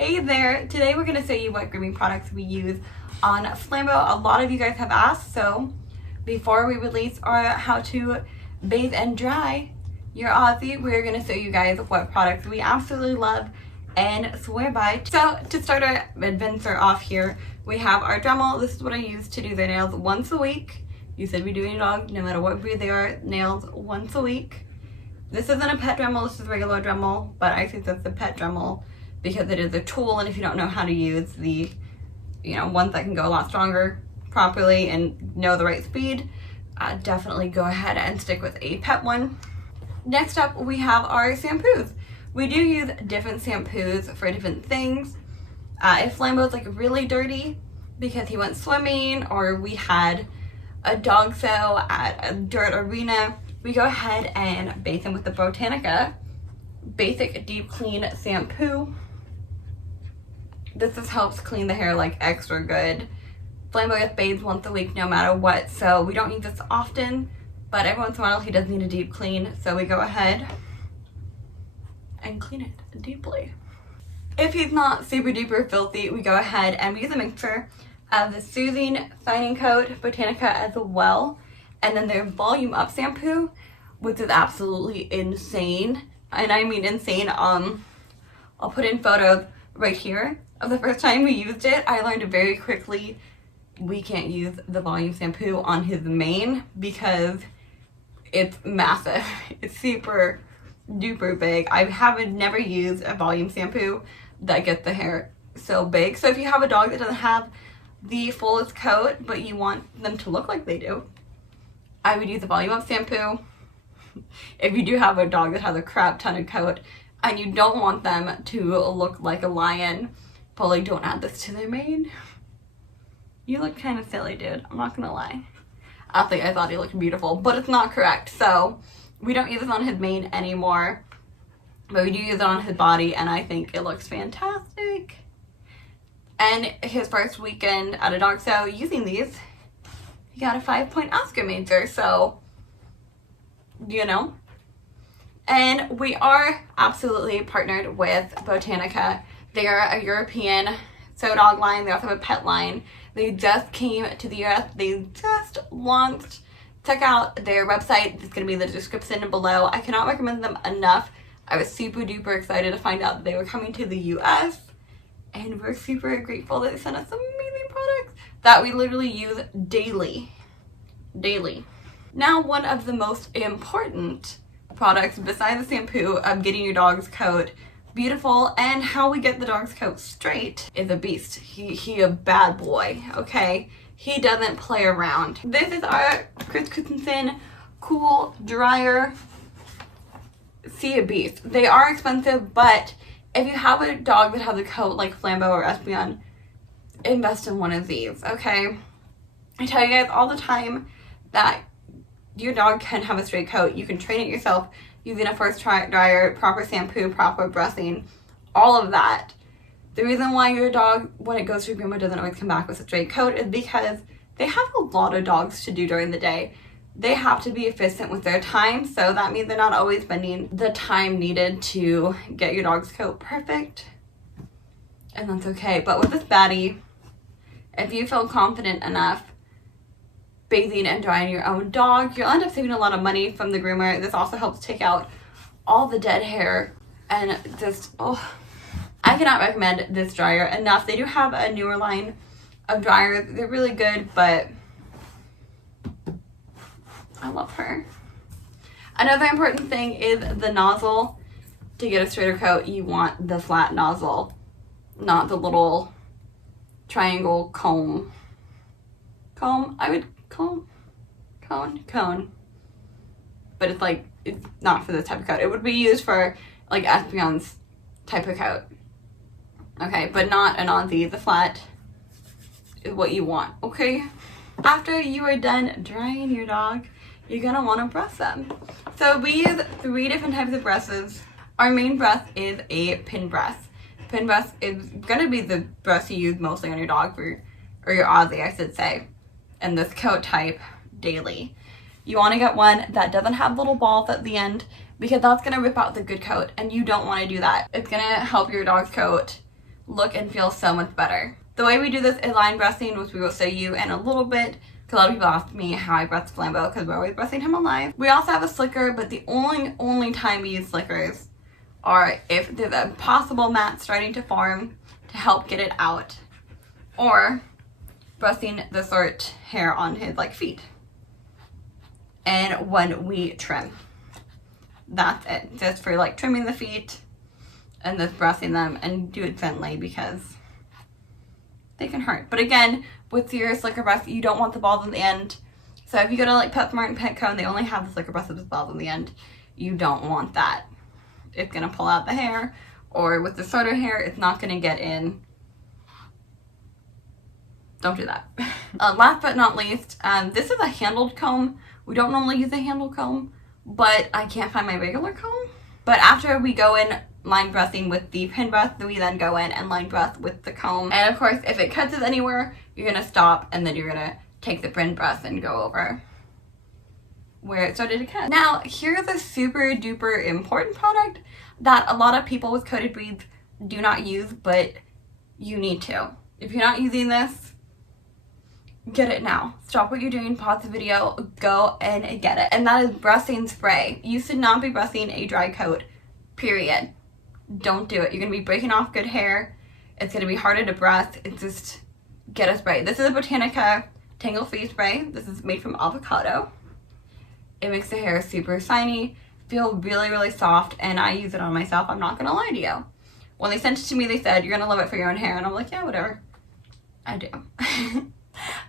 Hey there! Today we're going to show you what grooming products we use on Flambo. A lot of you guys have asked, so before we release our how to bathe and dry your Aussie, we're going to show you guys what products we absolutely love and swear by. So to start our adventure off here, we have our Dremel. This is what I use to do their nails once a week. You said we do any dog, no matter what breed they are, nails once a week. This isn't a pet Dremel, this is a regular Dremel, but I think that's a pet Dremel because it is a tool, and if you don't know how to use the, ones that can go a lot stronger properly and know the right speed, definitely go ahead and stick with a pet one. Next up, we have our shampoos. We do use different shampoos for different things. If Flambo's like really dirty because he went swimming, or we had a dog show at a dirt arena, we go ahead and bathe him with the Botanica Basic Deep Clean Shampoo. This just helps clean the hair like extra good. Flambo gets bathed once a week no matter what, so we don't use this often, but every once in a while he does need a deep clean, so we go ahead and clean it deeply. If he's not super duper filthy, we go ahead and we use a mixture of the Soothing Shining Coat Botanica as well, and then their Volume Up shampoo, which is absolutely insane. And I mean insane. I'll put in photos right here of the first time we used it. I learned very quickly we can't use the volume shampoo on his mane because it's massive. It's super duper big. I haven't never used a volume shampoo that gets the hair so big. So if you have a dog that doesn't have the fullest coat but you want them to look like they do, I would use the Volume Up shampoo. If you do have a dog that has a crap ton of coat and you don't want them to look like a lion, probably don't add this to their mane. You look kind of silly, dude. I'm not gonna lie. I thought he looked beautiful, but it's not correct. So we don't use it on his mane anymore, but we do use it on his body, and I think it looks fantastic. And his first weekend at a dog show using these, he got a 5-point Oscar major, so and we are absolutely partnered with Botanica. They are a European show dog line. They also have a pet line. They just came to the US. They just launched. Check out their website. It's going to be in the description below. I cannot recommend them enough. I was super duper excited to find out that they were coming to the US, and we're super grateful that they sent us some amazing products that we literally use daily. Now, one of the most important products besides the shampoo of getting your dog's coat beautiful and how we get the dog's coat straight is a beast. He a bad boy, okay? He doesn't play around. This is our Christensen Cool Dryer. See, a beast. They are expensive, but if you have a dog that has a coat like Flambo or Espion, invest in one of these, okay? I tell you guys all the time that your dog can have a straight coat. You can train it yourself using a first dryer, proper shampoo, proper brushing, all of that. The reason why your dog, when it goes to a groomer, doesn't always come back with a straight coat is because they have a lot of dogs to do during the day. They have to be efficient with their time, so that means they're not always spending the time needed to get your dog's coat perfect, and that's okay. But with this baddie, if you feel confident enough bathing and drying your own dog, you'll end up saving a lot of money from the groomer. This also helps take out all the dead hair, and just, I cannot recommend this dryer enough. They do have a newer line of dryers. They're really good, but I love her. Another important thing is the nozzle. To get a straighter coat, you want the flat nozzle, not the little triangle cone. Cone. But it's not for this type of coat. It would be used for like Espion's type of coat. Okay, but not an Aussie. The flat is what you want, okay? After you are done drying your dog, you're gonna want to brush them. So we use 3 different types of brushes. Our main brush is a pin brush. Pin brush is gonna be the brush you use mostly on your dog, or your Aussie, I should say, and this coat type daily. You want to get one that doesn't have little balls at the end, because that's going to rip out the good coat, and you don't want to do that. It's going to help your dog's coat look and feel so much better. The way we do this is line breasting, which we will show you in a little bit. A lot of people ask me how I breast Flambo because we're always breasting him alive. We also have a slicker, but the only time we use slickers are if there's a possible mat starting to form to help get it out, or breasting the short hair on his like feet. And when we trim, that's it. Just for like trimming the feet and just breasting them, and do it gently because they can hurt. But again, with your slicker breast, you don't want the balls in the end. So if you go to like PetSmart and Petco and they only have the slicker breast with the balls in the end, you don't want that. It's gonna pull out the hair, or with the shorter hair, it's not gonna get in. Don't do that. Last but not least, this is a handled comb. We don't normally use a handled comb, but I can't find my regular comb. But after we go in line breasting with the pin breast, we then go in and line breast with the comb. And of course, if it cuts it anywhere, you're gonna stop, and then you're gonna take the pin breast and go over where it started to cut. Now, here's a super duper important product that a lot of people with coated breeds do not use, but you need to. If you're not using this, get it now. Stop what you're doing, pause the video, go and get it. And that is breasting spray. You should not be breasting a dry coat, period. Don't do it. You're gonna be breaking off good hair. It's gonna be harder to breast. It's just, get a spray. This is a Botanica Tangle Face Spray. This is made from avocado. It makes the hair super shiny, feel really, really soft, and I use it on myself. I'm not gonna lie to you. When they sent it to me, they said, you're gonna love it for your own hair, and I'm like, yeah, whatever. I do.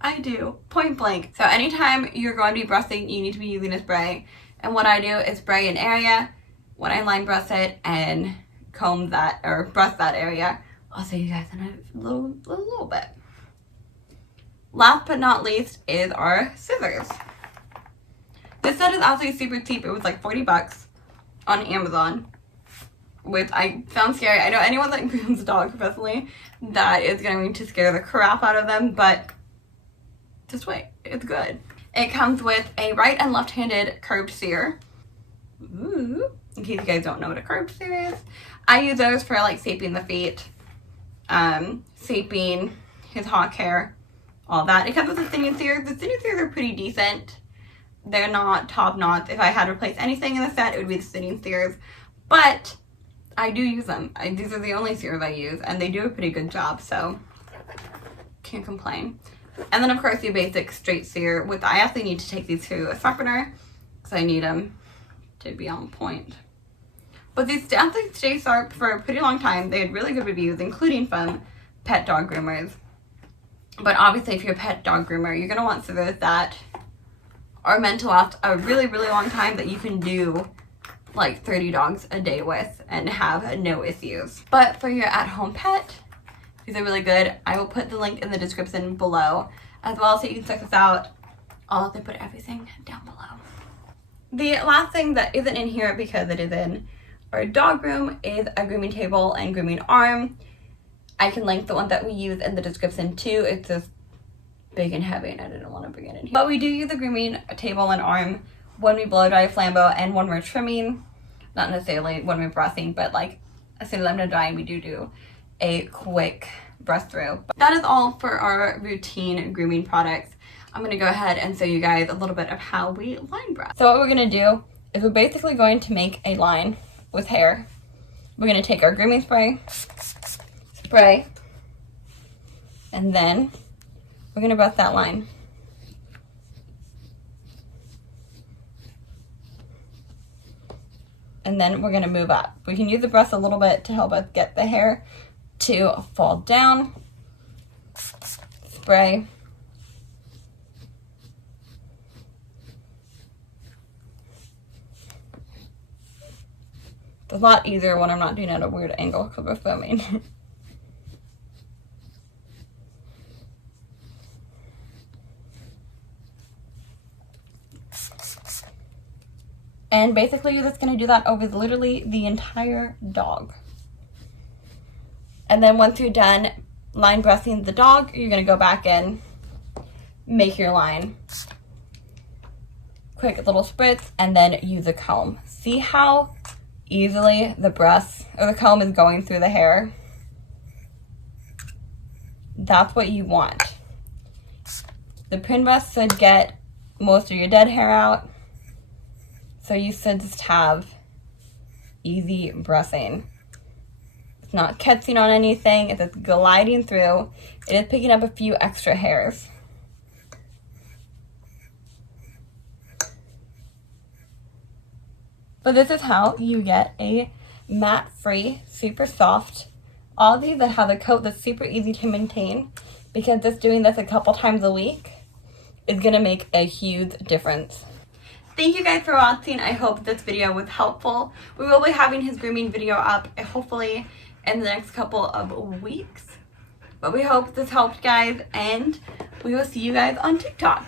I do, point blank. So anytime you're going to be breasting, you need to be using a spray. And what I do is spray an area when I line breast it and comb that, or breast that area. I'll show you guys in a little bit. Last but not least is our scissors. This set is absolutely super cheap. It was like 40 bucks on Amazon, which I found scary. I know anyone that grooms a dog professionally, that is going to scare the crap out of them, but just wait, it's good. It comes with a right and left-handed curved shear. Ooh, in case you guys don't know what a curved shear is. I use those for like shaping the feet, shaping his hawk hair, all that. It comes with the thinning shears. The thinning shears are pretty decent. They're not top notch. If I had to replace anything in the set, it would be the thinning shears, but I do use them. These are the only shears I use, and they do a pretty good job, so can't complain. And then of course the basic straight shear, which I actually need to take these to a sharpener because I need them to be on point. But these actually stay sharp for a pretty long time. They had really good reviews, including from pet dog groomers. But obviously if you're a pet dog groomer, you're gonna want scissors that are meant to last a really, really long time, that you can do like 30 dogs a day with and have no issues. But for your at-home pet, these are really good. I will put the link in the description below as well, so you can check this out. I'll also put everything down below. The last thing that isn't in here because it is in our dog room is a grooming table and grooming arm. I can link the one that we use in the description too. It's just big and heavy and I didn't want to bring it in here. But we do use the grooming table and arm when we blow dry Flambo and when we're trimming. Not necessarily when we're breasting, but like as soon as I'm done drying, we do a quick brush through. But that is all for our routine grooming products. I'm gonna go ahead and show you guys a little bit of how we line brush. So what we're gonna do is we're basically going to make a line with hair. We're gonna take our grooming spray, and then we're gonna brush that line. And then we're gonna move up. We can use the brush a little bit to help us get the hair to fall down. Spray. It's a lot easier when I'm not doing it at a weird angle because we're filming. And basically you're just going to do that over literally the entire dog. And then once you're done line brushing the dog, you're going to go back in, make your line. Quick little spritz, and then use a comb. See how easily the brush or the comb is going through the hair? that's what you want. The print brush should get most of your dead hair out, so you should just have easy brushing. It's not catching on anything, it's just gliding through. It is picking up a few extra hairs. But this is how you get a matte-free, super soft Aussie that has a coat that's super easy to maintain, because just doing this a couple times a week is going to make a huge difference. Thank you guys for watching. I hope this video was helpful. We will be having his grooming video up hopefully in the next couple of weeks. But we hope this helped, guys, and we will see you guys on TikTok.